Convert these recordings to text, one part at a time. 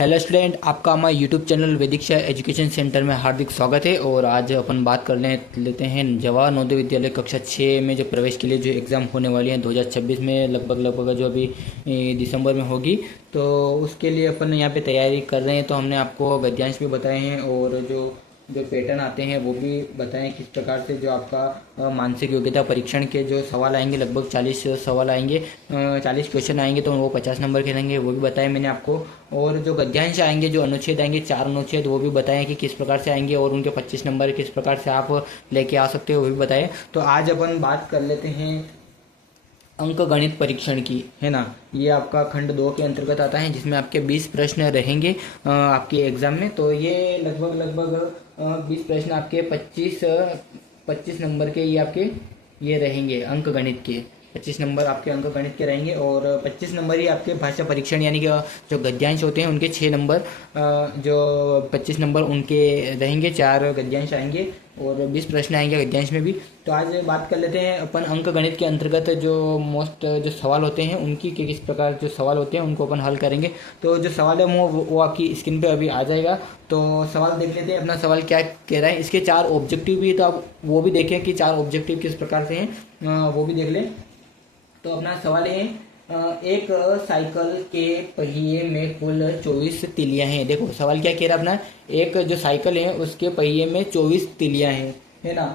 Hello student, आपका हमारे YouTube channel वैदिक शाह एजुकेशन सेंटर में हार्दिक स्वागत है। और आज अपन बात कर लेते हैं जवाहर नवोदय विद्यालय कक्षा 6 में जो प्रवेश के लिए जो एग्ज़ाम होने वाली है 2026 में लगभग जो अभी दिसंबर में होगी, तो उसके लिए अपन यहाँ पे तैयारी कर रहे हैं। तो हमने आपको गद्यांश भी बताए हैं और जो पैटर्न आते हैं वो भी बताएं किस प्रकार से जो आपका मानसिक योग्यता परीक्षण के जो सवाल आएंगे, लगभग 40 सवाल आएंगे, 40 क्वेश्चन आएंगे, तो वो 50 नंबर के रहेंगे, वो भी बताएं मैंने आपको। और जो गद्यांश आएंगे, जो अनुच्छेद आएंगे 4 अनुच्छेद, वो भी बताएं कि किस प्रकार से आएंगे और उनके 25 नंबर किस प्रकार से आप लेके आ सकते हो, वो भी बताएं। तो आज अपन बात कर लेते हैं अंक गणित परीक्षण की, है ना। ये आपका खंड 2 के अंतर्गत आता है, जिसमें आपके 20 प्रश्न रहेंगे आपके एग्जाम में। तो ये लगभग 20 प्रश्न आपके 25 नंबर के ये आपके ये रहेंगे अंक गणित के। 25 नंबर आपके अंक गणित के रहेंगे और 25 नंबर ही आपके भाषा परीक्षण यानी कि जो गद्यांश होते हैं उनके 6 नंबर, जो 25 नंबर उनके रहेंगे, 4 गद्यांश आएंगे और 20 प्रश्न आएंगे गद्यांश में भी। तो आज बात कर लेते हैं अपन अंक गणित के अंतर्गत जो मोस्ट जो सवाल होते हैं उनकी किस प्रकार जो सवाल होते हैं उनको अपन हल करेंगे। तो जो सवाल है वो आपकी स्क्रीन पे अभी आ जाएगा। तो सवाल देख लेते हैं अपना सवाल क्या कह रहा है। इसके 4 ऑब्जेक्टिव भी, तो आप वो भी देखें कि 4 ऑब्जेक्टिव किस प्रकार से हैं, वो भी देख लें। तो अपना सवाल है, एक साइकिल के पहिए में कुल 24 तिलियां हैं। देखो सवाल क्या कह रहा है अपना, एक जो साइकिल है उसके पहिए में 24 तिलियां हैं, है ना।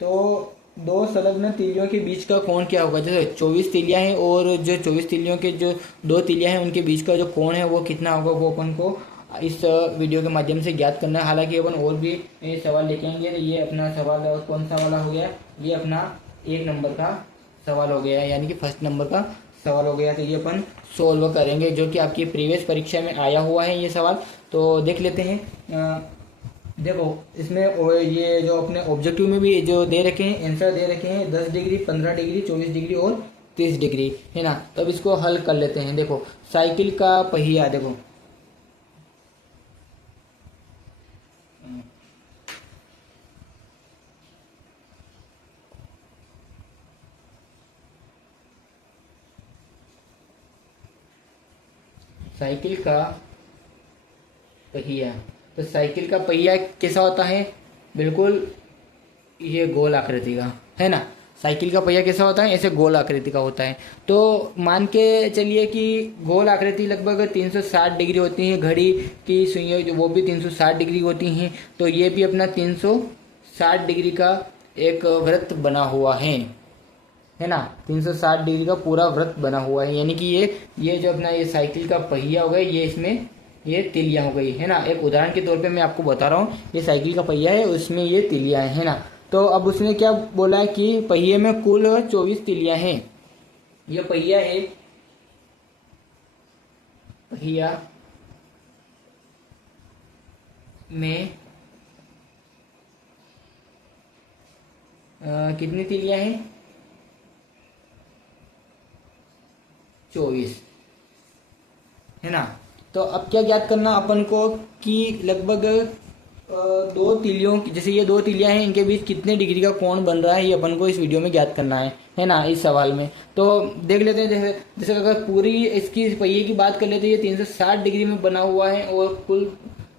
तो दो संलग्न तिलियों के बीच का कोण क्या होगा। जैसे 24 तिलियां हैं और जो 24 तिलियों के जो 2 तिलियां हैं उनके बीच का जो कोण है वो कितना होगा, वो अपन को इस वीडियो के माध्यम से ज्ञात करना है। हालांकि अपन और भी सवाल लेके आएंगे। ये अपना सवाल कौन सा वाला हो गया, ये अपना 1 नंबर का सवाल हो गया, यानी कि फर्स्ट नंबर का सवाल हो गया। तो ये अपन सोल्व करेंगे, जो कि आपकी प्रीवियस परीक्षा में आया हुआ है ये सवाल। तो देख लेते हैं। देखो इसमें ये जो अपने ऑब्जेक्टिव में भी जो दे रखे हैं, आंसर दे रखे हैं 10 डिग्री, 15 डिग्री, 24 डिग्री और 30 डिग्री, है ना। तब इसको हल कर लेते हैं। देखो साइकिल का पहिया, देखो साइकिल का पहिया। तो साइकिल का पहिया कैसा होता है, बिल्कुल ये गोल आकृति का, है ना। साइकिल का पहिया कैसा होता है, ऐसे गोल आकृति का होता है। तो मान के चलिए कि गोल आकृति लगभग 360 डिग्री होती है, घड़ी की सुइयां जो वो भी 360 डिग्री होती हैं। तो ये भी अपना 360 डिग्री का एक वृत्त बना हुआ है ना। 360 डिग्री का पूरा वृत्त बना हुआ है, यानी कि ये जो अपना ये साइकिल का पहिया हो गया, ये इसमें ये तिलियां हो गई, है ना। एक उदाहरण के तौर पे मैं आपको बता रहा हूँ, ये साइकिल का पहिया है, उसमें ये तिलियां है ना। तो अब उसने क्या बोला है कि पहिए में कुल 24 तिलियां हैं। ये पहिया है, पहिया में कितनी तिलियां हैं, 24, है ना। तो अब क्या ज्ञात करना अपन को कि लगभग 2 तिलियों की, जैसे ये 2 तिलियां हैं, इनके बीच कितने डिग्री का कोण बन रहा है, ये अपन को इस वीडियो में ज्ञात करना है ना, इस सवाल में। तो देख लेते हैं। जैसे अगर पूरी इसकी पहिए की बात कर लेते हैं, ये 360 डिग्री में बना हुआ है और कुल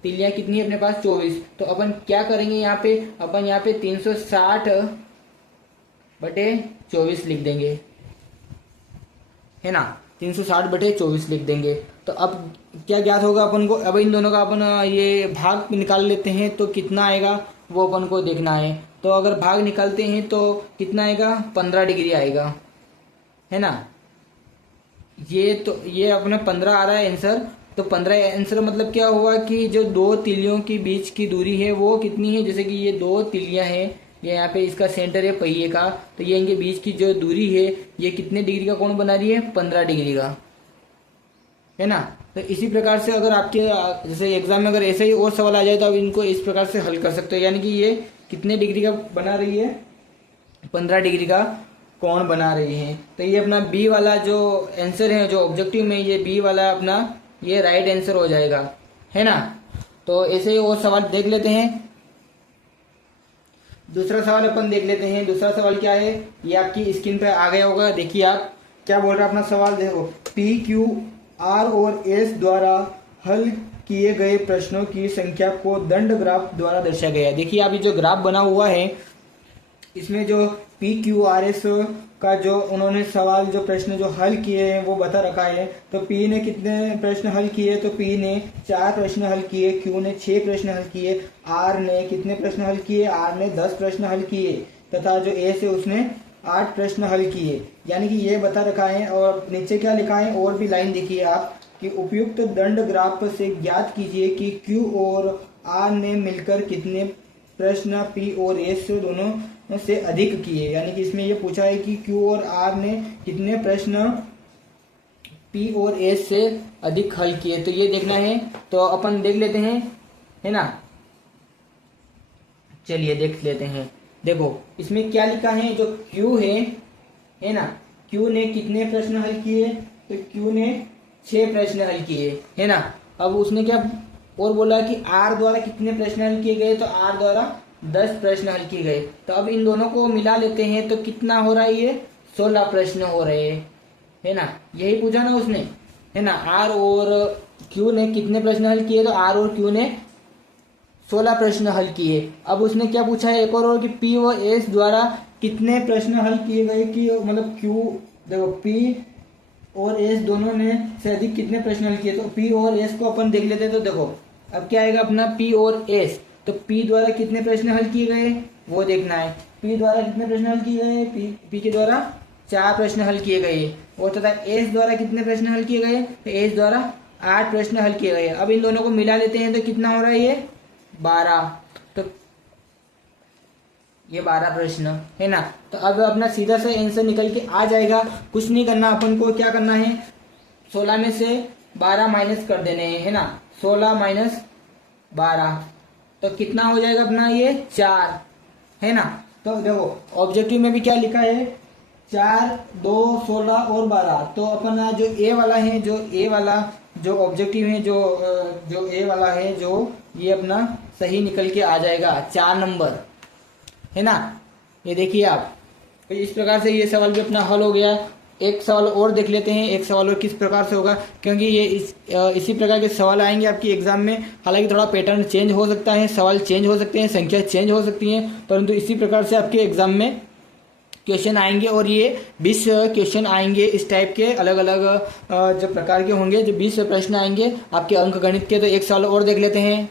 तिलियां कितनी है अपने पास, 24। तो अपन क्या करेंगे यहाँ पे, अपन यहाँ पे 360/24 लिख देंगे, है ना। 360/24 लिख देंगे। तो अब क्या ज्ञात होगा अपन को, अब इन दोनों का अपन ये भाग निकाल लेते हैं, तो कितना आएगा वो अपन को देखना है। तो अगर भाग निकालते हैं तो कितना आएगा, 15 डिग्री आएगा, है ना। ये अपने 15 आ रहा है आंसर। तो 15 आंसर मतलब क्या हुआ कि जो 2 तिलियों के बीच की दूरी है वो कितनी है। जैसे कि ये 2 तिलियां हैं, ये यहाँ पे इसका सेंटर है पहिए का, तो ये इनके बीच की जो दूरी है ये कितने डिग्री का कोण बना रही है, 15 डिग्री का, है ना। तो इसी प्रकार से अगर आपके जैसे एग्जाम में अगर ऐसे ही और सवाल आ जाए तो आप इनको इस प्रकार से हल कर सकते हो। यानी कि ये कितने डिग्री का बना रही है, 15 डिग्री का कोण बना रही है। तो ये अपना बी वाला जो आंसर है, जो ऑब्जेक्टिव में ये बी वाला अपना ये राइट आंसर हो जाएगा, है ना। तो ऐसे ही और सवाल देख लेते हैं। दूसरा सवाल अपन देख लेते हैं। दूसरा सवाल क्या है, ये आपकी स्क्रीन पे आ गया होगा। देखिए आप क्या बोल रहा है अपना सवाल, देखो। पी क्यू आर और एस द्वारा हल किए गए प्रश्नों की संख्या को दंड ग्राफ द्वारा दर्शाया गया है। देखिए आप ये जो ग्राफ बना हुआ है इसमें जो PQRS का जो उन्होंने सवाल जो प्रश्न जो हल किए हैं वो बता रखा है। तो P ने कितने प्रश्न हल किए, तो P ने 4 प्रश्न हल किए, Q ने 6 प्रश्न हल किए, R ने कितने प्रश्न हल किए, R ने 10 प्रश्न हल किए, तथा जो S है उसने 8 प्रश्न हल किए। यानी कि ये बता रखा है। और नीचे क्या लिखा है और भी लाइन देखिए आप कि उपयुक्त दंड ग्राफ से ज्ञात कीजिए कि Q और R ने मिलकर कितने प्रश्न P और S दोनों से अधिक किए। यानी कि इसमें ये पूछा है कि Q और R ने कितने प्रश्न P और S से अधिक हल किए, तो ये देखना है। तो अपन देख लेते हैं, है ना। चलिए देख लेते हैं। देखो इसमें क्या लिखा है, जो Q है ना, Q ने कितने प्रश्न हल किए, तो Q ने 6 प्रश्न हल किए, है ना। अब उसने क्या और बोला कि R द्वारा कितने प्रश्न हल किए गए, तो R द्वारा 10 प्रश्न हल किए गए। तो अब इन दोनों को मिला लेते हैं तो कितना हो रहा है, ये 16 प्रश्न हो रहे हैं, है ना। यही पूछा ना उसने, है ना। R और Q ने कितने प्रश्न हल किए, तो R और Q ने 16 प्रश्न हल किए। अब उसने क्या पूछा है एक और कि P और S द्वारा कितने प्रश्न हल किए गए, कि मतलब Q देखो P और S दोनों ने से अधिक कितने प्रश्न हल किए। तो P और S को अपन देख लेते हैं। तो देखो अब क्या आएगा अपना P और S, तो P द्वारा कितने प्रश्न हल किए गए वो देखना है। P द्वारा कितने प्रश्न हल किए गए, P के द्वारा 4 प्रश्न हल किए गए। और तथा S द्वारा कितने प्रश्न हल किए गए, तो S द्वारा 8 प्रश्न हल किए गए। अब इन दोनों को मिला लेते हैं तो कितना हो रहा है, ये 12। तो ये 12 प्रश्न, है ना। तो अब अपना सीधा सा आंसर निकल के आ जाएगा। कुछ नहीं करना, अपन को क्या करना है, 16 में से 12 माइनस कर देने हैं, है ना। 16 माइनस 12 तो कितना हो जाएगा अपना, ये 4, है ना। तो देखो ऑब्जेक्टिव में भी क्या लिखा है, 4, 2, 16 और 12। तो अपना जो A वाला है, जो A वाला जो ऑब्जेक्टिव है, जो A वाला है, जो ये अपना सही निकल के आ जाएगा, 4 नंबर, है ना। ये देखिए आप, तो इस प्रकार से ये सवाल भी अपना हल हो गया। एक सवाल और देख लेते हैं, एक सवाल और किस प्रकार से होगा, क्योंकि ये इसी प्रकार के सवाल आएंगे आपकी एग्जाम में। हालांकि थोड़ा पैटर्न चेंज हो सकता है, सवाल चेंज हो सकते हैं, संख्या चेंज हो सकती है, परंतु इसी प्रकार से आपके एग्जाम में क्वेश्चन आएंगे। और ये 20 क्वेश्चन आएंगे इस टाइप के, अलग अलग जो प्रकार के होंगे, जो 20 प्रश्न आएंगे आपके अंक गणित के। तो एक सवाल और देख लेते हैं,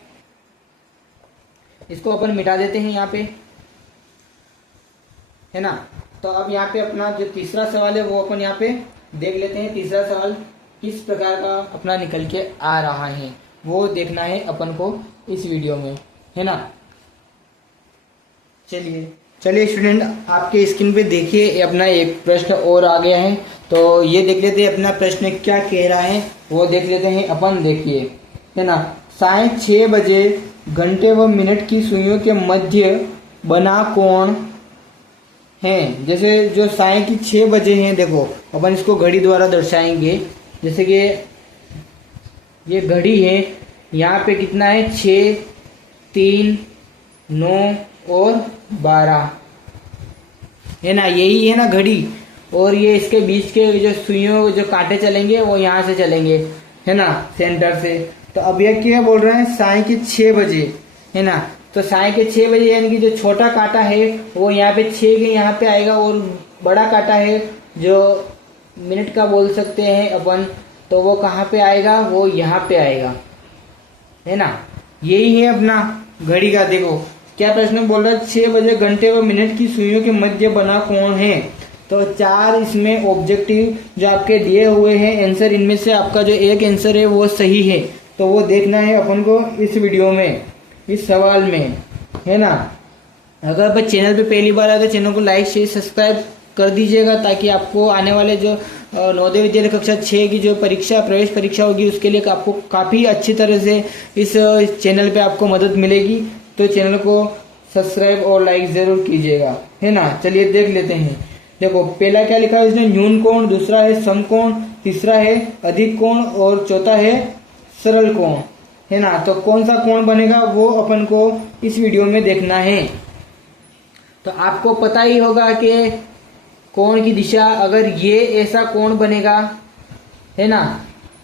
इसको अपन मिटा देते हैं यहाँ पे, है ना। तो अब यहाँ पे अपना जो तीसरा सवाल है वो अपन यहाँ पे देख लेते हैं। तीसरा सवाल किस प्रकार का अपना निकल के आ रहा है वो देखना है अपन को इस वीडियो में, है ना। चलिए स्टूडेंट, आपके स्क्रीन पे देखिए ये अपना एक प्रश्न और आ गया है। तो ये देख लेते हैं अपना प्रश्न क्या कह रहा है, वो देख लेते हैं अपन। देखिए, है ना, साढ़े 6 बजे घंटे व मिनट की सुइयों के मध्य बना कोण है। जैसे जो साय की 6 बजे हैं, देखो अपन इसको घड़ी द्वारा दर्शाएंगे। जैसे कि ये घड़ी है, यहाँ पे कितना है, 6, 3, 9 और 12, है ना। यही है ना घड़ी। और ये इसके बीच के जो सुइयों जो कांटे चलेंगे वो यहाँ से चलेंगे, है ना, सेंटर से। तो अब ये क्या बोल रहे हैं, साय के 6 बजे, है ना। तो साय के 6 बजे यानी कि जो छोटा कांटा है वो यहाँ पे 6 के यहाँ पे आएगा, और बड़ा कांटा है जो मिनट का बोल सकते हैं अपन, तो वो कहाँ पे आएगा, वो यहाँ पे आएगा, है ना। यही है अपना घड़ी का। देखो क्या प्रश्न बोल रहा है, 6 बजे घंटे व मिनट की सुइयों के मध्य बना कोण है। तो 4 इसमें ऑब्जेक्टिव जो आपके दिए हुए हैं आंसर, इनमें से आपका जो एक आंसर है वो सही है। तो वो देखना है अपन को इस वीडियो में, इस सवाल में, है ना। अगर आप चैनल पे पहली बार आए तो चैनल को लाइक शेयर सब्सक्राइब कर दीजिएगा, ताकि आपको आने वाले जो नवोदय विद्यालय कक्षा 6 की जो प्रवेश परीक्षा होगी उसके लिए आपको काफ़ी अच्छी तरह से इस चैनल पे आपको मदद मिलेगी। तो चैनल को सब्सक्राइब और लाइक ज़रूर कीजिएगा, है ना। चलिए देख लेते हैं। देखो पहला क्या लिखा है इसने, न्यून कोण, दूसरा है समकोण, तीसरा है अधिक कोण और चौथा है सरल कोण, है ना। तो कौन सा कोण बनेगा वो अपन को इस वीडियो में देखना है। तो आपको पता ही होगा कि कोण की दिशा, अगर ये ऐसा कोण बनेगा, है ना,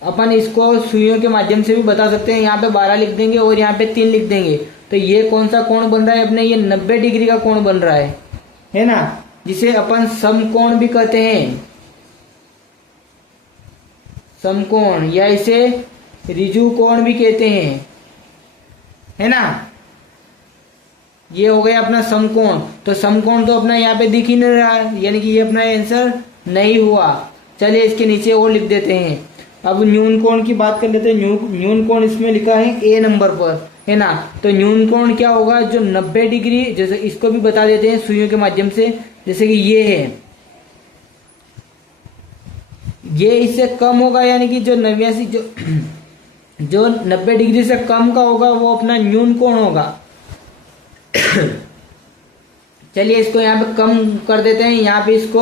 अपन इसको सुइयों के माध्यम से भी बता सकते हैं। यहाँ पे 12 लिख देंगे और यहाँ पे 3 लिख देंगे, तो ये कौन सा कोण बन रहा है अपने, ये 90 डिग्री का कोण बन रहा है ना, जिसे अपन समकोण भी कहते हैं, समकोण, या इसे ऋजु कोण भी कहते हैं, है ना। ये हो गया अपना समकोण। तो समकोण तो अपना यहाँ पे दिख ही नहीं रहा है, यानी कि ये अपना आंसर नहीं हुआ। चलिए इसके नीचे और लिख देते हैं। अब न्यून कोण की बात कर लेते हैं। न्यून कोण इसमें लिखा है ए नंबर पर, है ना। तो न्यून कोण क्या होगा, जो 90 डिग्री, जैसे इसको भी बता देते हैं सुइयों के माध्यम से, जैसे कि ये है, ये इससे कम होगा, यानी कि जो 89 जो 90 डिग्री से कम का होगा वो अपना न्यून कोण होगा। चलिए इसको यहाँ पे कम कर देते हैं। यहाँ पे इसको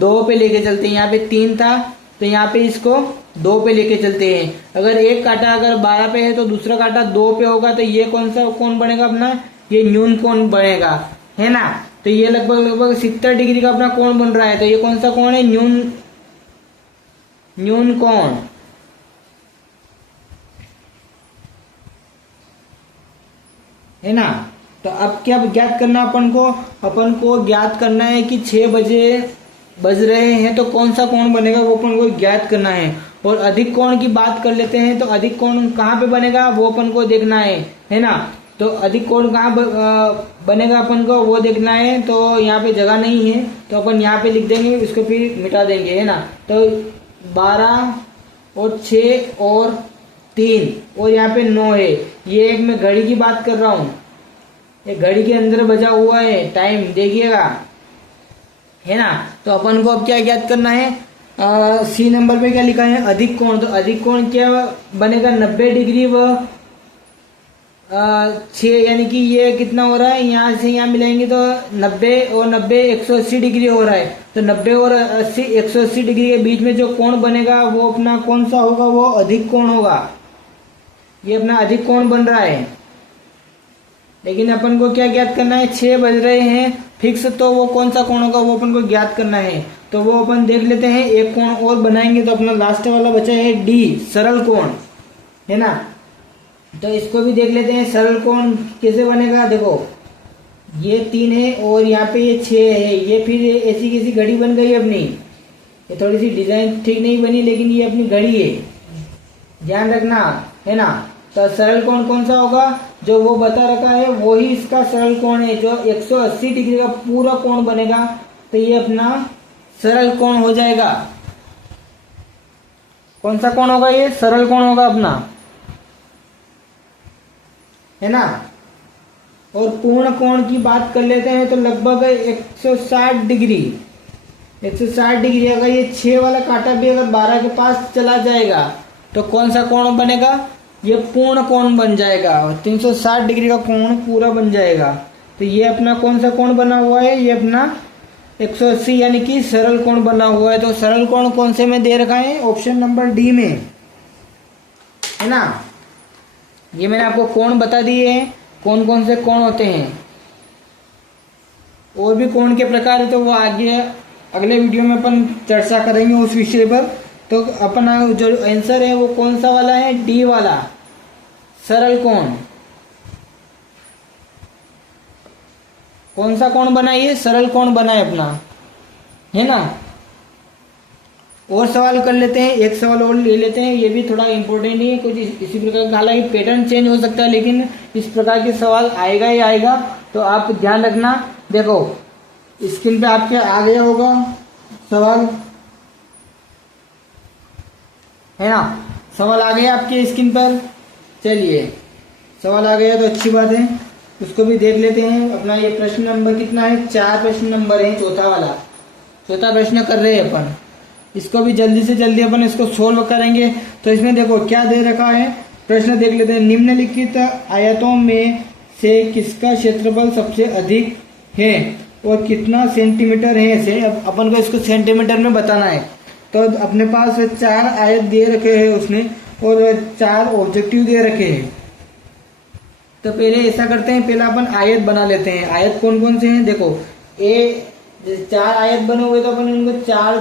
2 पे लेके चलते हैं। यहाँ पे 3 था तो यहाँ पे इसको 2 पे लेके चलते हैं। अगर एक कांटा अगर 12 पे है तो दूसरा कांटा 2 पे होगा, तो ये कौन सा कोण बनेगा अपना, ये न्यून कोण बनेगा, है ना। तो ये लगभग 70 डिग्री का अपना कोण बन रहा है। तो ये कौन सा कोण है, न्यून कोण, है ना। तो अब क्या ज्ञात करना अपन को ज्ञात करना है कि 6 बजे बज रहे हैं तो कौन सा कोण बनेगा, वो अपन को ज्ञात करना है। और अधिक कोण की बात कर लेते हैं। तो अधिक कोण कहाँ पे बनेगा वो अपन को देखना है ना। तो अधिक कोण कहाँ बनेगा अपन को वो देखना है। तो यहाँ पे जगह नहीं है तो अपन यहाँ पे लिख देंगे, इसको फिर मिटा देंगे, है ना। तो 12 और 6 और 3 और यहाँ पे 9 है। ये एक मैं घड़ी की बात कर रहा हूँ, ये घड़ी के अंदर बजा हुआ है टाइम, देखिएगा, है ना। तो अपन को अब क्या ज्ञात करना है, सी नंबर पे क्या लिखा है, अधिक कोण। तो अधिक कोण क्या बनेगा, 90 डिग्री व 6, यानी कि ये कितना हो रहा है, यहाँ से यहाँ मिलाएंगे तो 90 और 90 180 डिग्री हो रहा है। तो 90 और 180 डिग्री के बीच में जो कोण बनेगा वो अपना कौन सा होगा, वो अधिक कोण होगा। ये अपना अधिक कोण बन रहा है। लेकिन अपन को क्या ज्ञात करना है, 6 बज रहे हैं फिक्स, तो वो कौन सा कोण होगा वो अपन को ज्ञात करना है। तो वो अपन देख लेते हैं, एक कोण और बनाएंगे। तो अपना लास्ट वाला बचा है डी, सरल कोण, है ना। तो इसको भी देख लेते हैं, सरल कोण कैसे बनेगा। देखो ये 3 है और यहाँ पे ये 6 है। ये फिर ऐसी कैसी घड़ी बन गई अपनी, ये थोड़ी सी डिजाइन ठीक नहीं बनी, लेकिन ये अपनी घड़ी है, ध्यान रखना, है ना। तो सरल कोण कौन सा होगा, जो वो बता रखा है वही इसका सरल कोण है, जो 180 डिग्री का पूरा कोण बनेगा। तो ये अपना सरल कोण हो जाएगा। कौन सा कोण होगा, ये सरल कोण होगा अपना, है ना। और पूर्ण कोण की बात कर लेते हैं। तो लगभग 160 डिग्री, 160 डिग्री। अगर ये 6 वाला कांटा भी अगर 12 के पास चला जाएगा तो कौन सा कोण बनेगा, ये पूर्ण कोण बन जाएगा। 360 डिग्री का कोण पूरा बन जाएगा। तो ये अपना कौन सा कोण बना हुआ है, ये अपना 180 यानी कि सरल कोण बना हुआ है। तो सरल कोण कौन से में दे रखा है, ऑप्शन नंबर डी में, है ना। ये मैंने आपको कोण बता दिए हैं, कौन कौन से कोण होते हैं। और भी कोण के प्रकार है तो वो आगे अगले वीडियो में अपन चर्चा करेंगे उस विषय पर। तो अपना जो आंसर है वो कौन सा वाला है, डी वाला, सरल कोण। कौन सा कोण बना, ये सरल कोण बना है अपना, है ना। और सवाल कर लेते हैं, एक सवाल और ले लेते हैं, ये भी थोड़ा इंपॉर्टेंट है कुछ इसी प्रकार का। हालांकि पैटर्न चेंज हो सकता है लेकिन इस प्रकार के सवाल आएगा ही आएगा। तो आप ध्यान रखना। देखो स्क्रीन पे आपके आ गया होगा सवाल, है ना। सवाल आ गया आपके स्क्रीन पर। चलिए सवाल आ गया तो अच्छी बात है, उसको भी देख लेते हैं। अपना ये प्रश्न नंबर कितना है, 4 प्रश्न नंबर है, चौथा वाला, चौथा प्रश्न कर रहे हैं अपन। इसको भी जल्दी से जल्दी अपन इसको सोल्व करेंगे। तो इसमें देखो क्या दे रखा है, प्रश्न देख लेते हैं। निम्नलिखित आयतों में से किसका क्षेत्रफल सबसे अधिक है और कितना सेंटीमीटर है, से अपन को इसको सेंटीमीटर में बताना है। तो अपने पास 4 आयत दे रखे हैं उसने और 4 ऑब्जेक्टिव दे रखे हैं। तो पहले ऐसा करते हैं, पहले अपन आयत बना लेते हैं। आयत कौन कौन से हैं, देखो 4 आयत बने हुए तो अपन उनको 4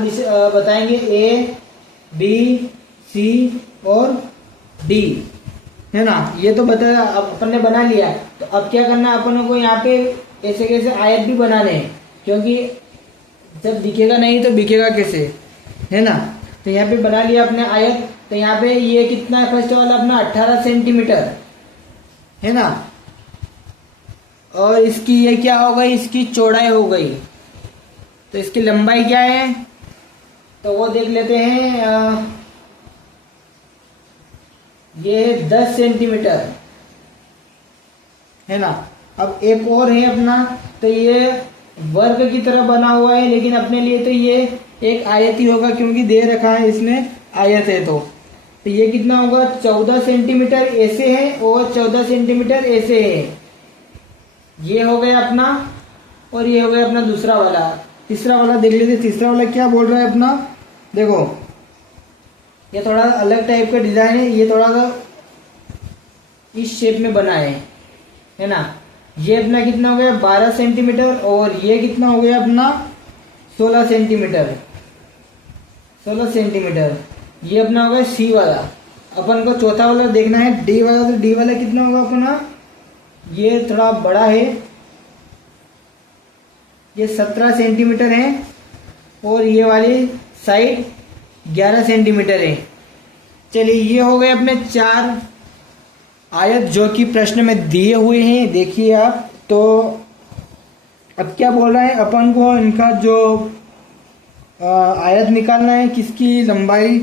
बताएंगे, ए बी सी और डी, है ना। ये तो बता अपन ने बना लिया। तो अब क्या करना है अपन को, यहाँ पे ऐसे कैसे आयत भी बनाने हैं, क्योंकि जब दिखेगा नहीं तो बिकेगा कैसे, है ना। तो यहाँ पे बना लिया अपने आयत। तो यहाँ पे ये कितना है, फर्स्ट वाला अपना 18 सेंटीमीटर, है ना। और इसकी ये क्या हो गई, इसकी चौड़ाई हो गई। तो इसकी लंबाई क्या है, तो वो देख लेते हैं। ये 10 सेंटीमीटर, है ना। अब एक और है अपना, तो ये वर्ग की तरह बना हुआ है, लेकिन अपने लिए तो ये एक आयत ही होगा, क्योंकि दे रखा है इसमें आयत है। तो ये कितना होगा, 14 सेंटीमीटर ऐसे है और 14 सेंटीमीटर ऐसे है। ये हो गया अपना, और ये हो गया अपना दूसरा वाला। तीसरा वाला देख लेते, तीसरा वाला क्या बोल रहा है अपना। देखो ये थोड़ा अलग टाइप का डिजाइन है, ये थोड़ा सा इस शेप में बना है ना। ये अपना कितना हो गया, 12 सेंटीमीटर, और ये कितना हो गया अपना 16 सेंटीमीटर, 16 सेंटीमीटर। ये अपना हो गया सी वाला। अपन को चौथा वाला देखना है, डी वाला। तो डी वाला कितना होगा अपना, ये थोड़ा बड़ा है, ये 17 सेंटीमीटर है, और ये वाली साइड 11 सेंटीमीटर है। चलिए ये हो गए अपने 4 आयत जो कि प्रश्न में दिए हुए हैं, देखिए आप। तो अब क्या बोल रहा है अपन को, इनका जो आयत निकालना है, किसकी लंबाई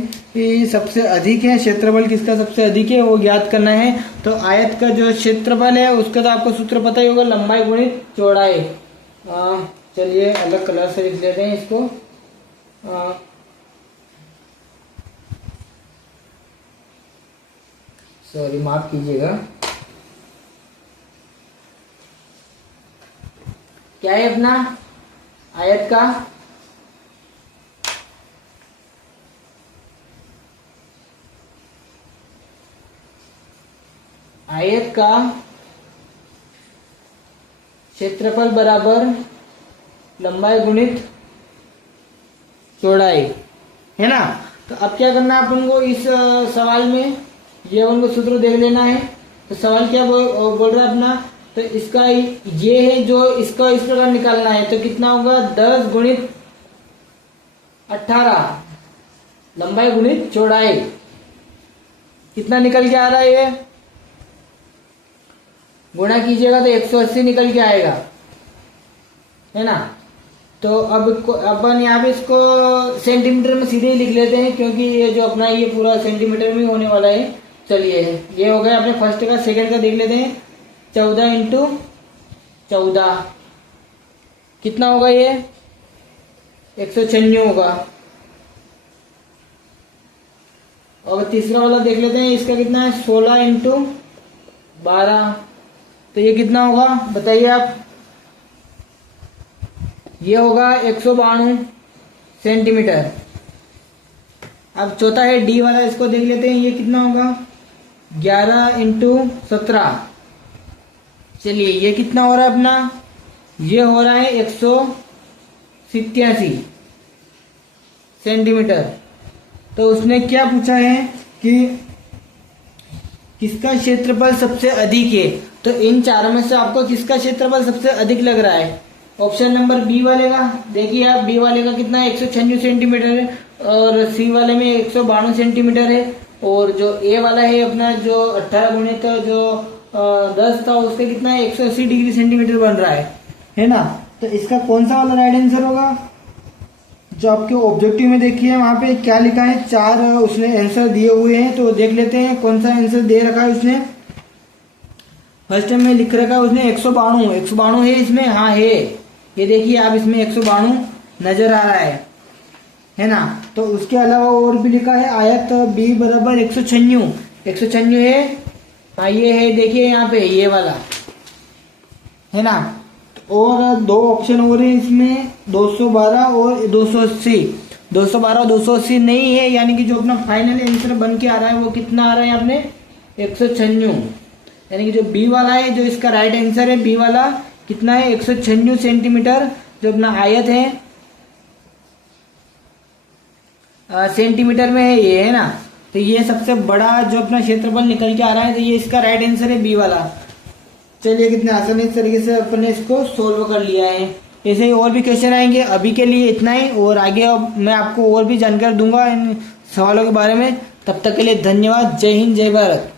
सबसे अधिक है, क्षेत्रफल किसका सबसे अधिक है, वो ज्ञात करना है। तो आयत का जो क्षेत्रफल है उसका तो आपको सूत्र पता ही होगा, लंबाई गुणित चौड़ाई। चलिए अलग कलर से लिख लेते हैं इसको। सॉरी, माफ कीजिएगा। क्या है अपना आयत का, आयत का क्षेत्रफल बराबर लंबाई गुणित चौड़ाई, है ना। तो अब क्या करना है अपन को इस सवाल में, ये अपन को सूत्र देख लेना है। तो सवाल क्या बोल रहा है अपना, तो इसका ये है जो इसका इस प्रकार निकालना है। तो कितना होगा, 10 गुणित 18 लंबाई गुणित चौड़ाई, कितना निकल के आ रहा है, ये गुणा कीजिएगा तो 180 निकल के आएगा, है ना। तो अब अपन यहाँ पे इसको सेंटीमीटर में सीधे ही लिख लेते हैं, क्योंकि ये जो अपना ये पूरा सेंटीमीटर में होने वाला है। चलिए ये हो गया अपने फर्स्ट का। सेकंड का देख लेते हैं, 14 इंटू 14 कितना होगा, ये 196 होगा। और तीसरा वाला देख लेते हैं, इसका कितना है, 16 इंटू 12, तो ये कितना होगा बताइए आप। ये होगा 192 सेंटीमीटर। अब चौथा है डी वाला, इसको देख लेते हैं, ये कितना होगा, 11 इंटू 17। चलिए ये कितना हो रहा है अपना, ये हो रहा है 187 सेंटीमीटर। तो उसने क्या पूछा है कि किसका क्षेत्रफल सबसे अधिक है। तो इन चारों में से आपको किसका क्षेत्रफल सबसे अधिक लग रहा है, ऑप्शन नंबर बी वाले का। देखिए आप, बी वाले का कितना है, 196 सेंटीमीटर है, और सी वाले में 192 सेंटीमीटर है, और जो ए वाला है अपना जो 18 गुणित जो 10 था, उसका कितना है, 180 डिग्री सेंटीमीटर बन रहा है ना। तो इसका कौन सा वाला राइट आंसर होगा, जो आपके ऑब्जेक्टिव में देखिए वहां पे क्या लिखा है, 4 उसने आंसर दिए हुए हैं। तो देख लेते हैं कौन सा आंसर दे रखा है उसने। फर्स्ट में लिख रखा है उसने 192 है इसमें, हाँ है, ये देखिए आप, इसमें 192 नजर आ रहा है ना। तो उसके अलावा और भी लिखा है आयत बी बराबर 196 है, हाँ ये है, देखिए यहाँ पे ये वाला, है ना। और 2 ऑप्शन और है इसमें, 212 और 280। 212 और 280 नहीं है, यानी कि जो अपना फाइनल आंसर बन के आ रहा है वो कितना आ रहा है आपने, 196, यानी कि जो बी वाला है, जो इसका राइट आंसर है बी वाला, कितना है, 196 सेंटीमीटर जो अपना आयत है, सेंटीमीटर में है ये, है ना। तो ये सबसे बड़ा जो अपना क्षेत्रफल निकल के आ रहा है, तो ये इसका राइट आंसर है बी वाला। चलिए कितने आसानी तरीके से अपने इसको सोल्व कर लिया है। ऐसे ही और भी क्वेश्चन आएंगे, अभी के लिए इतना ही, और आगे अब मैं आपको और भी जानकारी दूंगा इन सवालों के बारे में। तब तक के लिए धन्यवाद। जय हिंद, जय भारत।